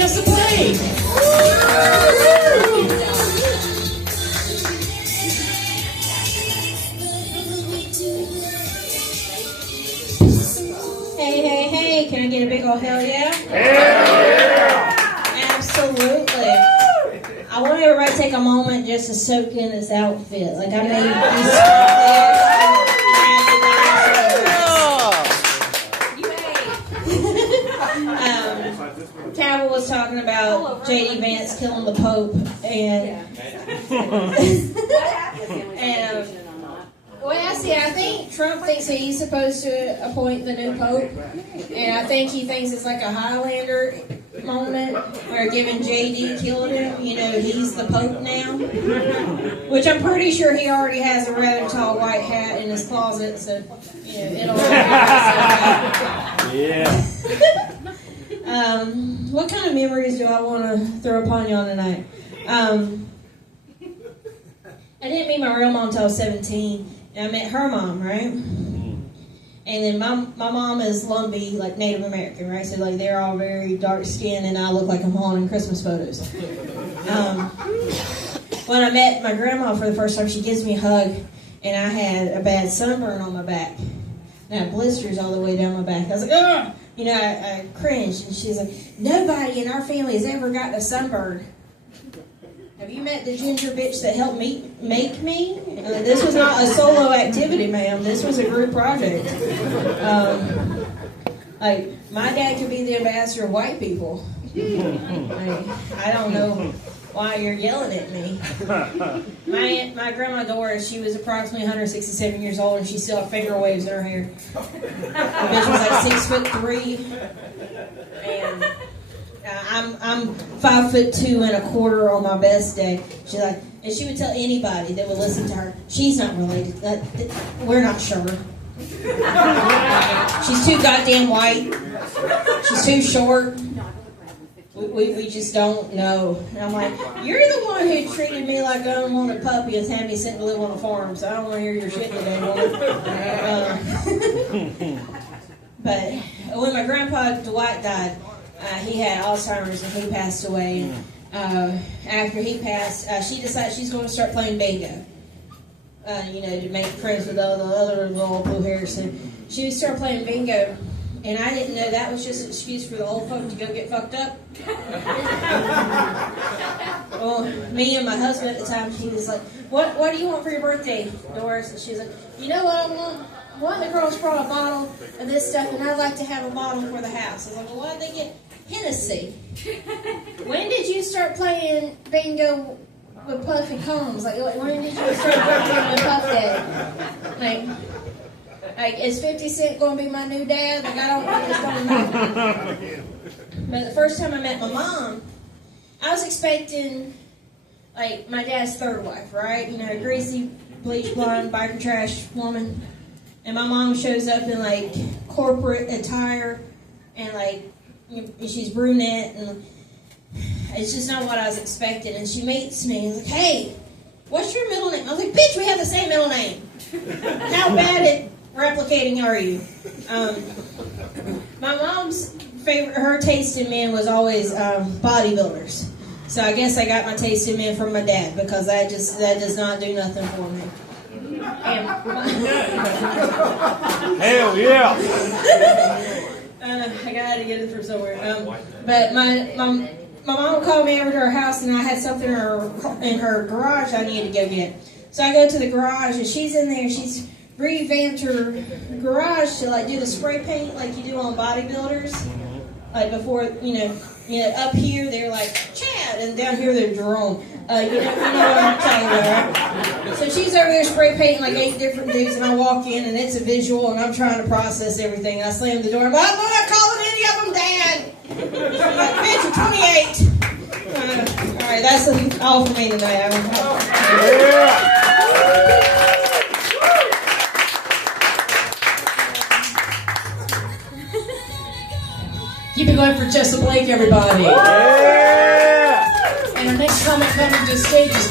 Chesapeake. Hey, hey, hey, can I get a big ol' hell yeah? Absolutely. I want everybody to take a moment just to soak in this outfit. Like, I made these Cabell was talking about J.D. Vance killing the Pope, and I think Trump thinks that he's supposed to appoint the new Pope, and I think he thinks it's like a Highlander moment where given J.D. killed him, you know, he's the Pope now, which I'm pretty sure he already has a rather tall white hat in his closet, so, you know, it'll Yeah. What kind of memories do I want to throw upon y'all tonight? I didn't meet my real mom until I was 17, and I met her mom, right? And then my mom is Lumbee, like Native American, right? So like they're all very dark skinned, and I look like I'm hauling Christmas photos. When I met my grandma for the first time, she gives me a hug, and I had a bad sunburn on my back. And I had blisters all the way down my back. I was like, ugh! You know, I cringed, and she's like, nobody in our family has ever gotten a sunburn. Have you met the ginger bitch that helped make me? This was not a solo activity, ma'am. This was a group project. Like, my dad could be the ambassador of white people. Like, I don't know why you're yelling at me. My grandma Doris, she was approximately 167 years old, and she still had finger waves in her hair. The bitch was like 6'3", and I'm 5'2¼ on my best day. She's like, and she would tell anybody that would listen to her, she's not related. We're not sure. She's too goddamn white. She's too short. We just don't know. And I'm like, you're the one who treated me like an unwanted puppy and had me sent to live on a farm, so I don't want to hear your shit today, woman. But when my grandpa Dwight died, he had Alzheimer's and he passed away. After he passed, she decided she's going to start playing bingo. You know, to make friends with all the other little blue hairs. So she would start playing bingo. And I didn't know that was just an excuse for the old folk to go get fucked up. Well, me and my husband at the time, he was like, what do you want for your birthday, Doris? And she was like, you know what I want? One of the girls brought a bottle of this stuff, and I'd like to have a bottle for the house. I was like, well, why did they get Hennessy? When did you start playing bingo with Puffy Combs? Like, when did you start playing with Puff Daddy? Like, is 50 Cent going to be my new dad? Like, I don't know. But the first time I met my mom, I was expecting, like, my dad's third wife, right? You know, greasy, bleach blonde, biker trash woman. And my mom shows up in, like, corporate attire, and, like, she's brunette, and it's just not what I was expecting. And she meets me, and like, hey, what's your middle name? I was like, bitch, we have the same middle name. How bad at replicating are you? My mom's favorite, her taste in men was always bodybuilders. So I guess I got my taste in men from my dad, because that does not do nothing for me. Hell yeah! I gotta get it from somewhere. But my mom called me over to her house, and I had something in her garage I needed to go get. So I go to the garage, and she's in there. She's revamped her garage to like do the spray paint like you do on bodybuilders. Like before, you know, up here they're like Chad, and down here they're Jerome. You know what I'm talking about, right? So she's over there spray painting like 8 different dudes, and I walk in, and it's a visual, and I'm trying to process everything. And I slam the door, and I'm not calling any of them Dad. I'm like, bitch, you're 28. All right, that's all for me tonight. Keep it going for Chesapeake, everybody. Yeah! And our next comic coming to stage is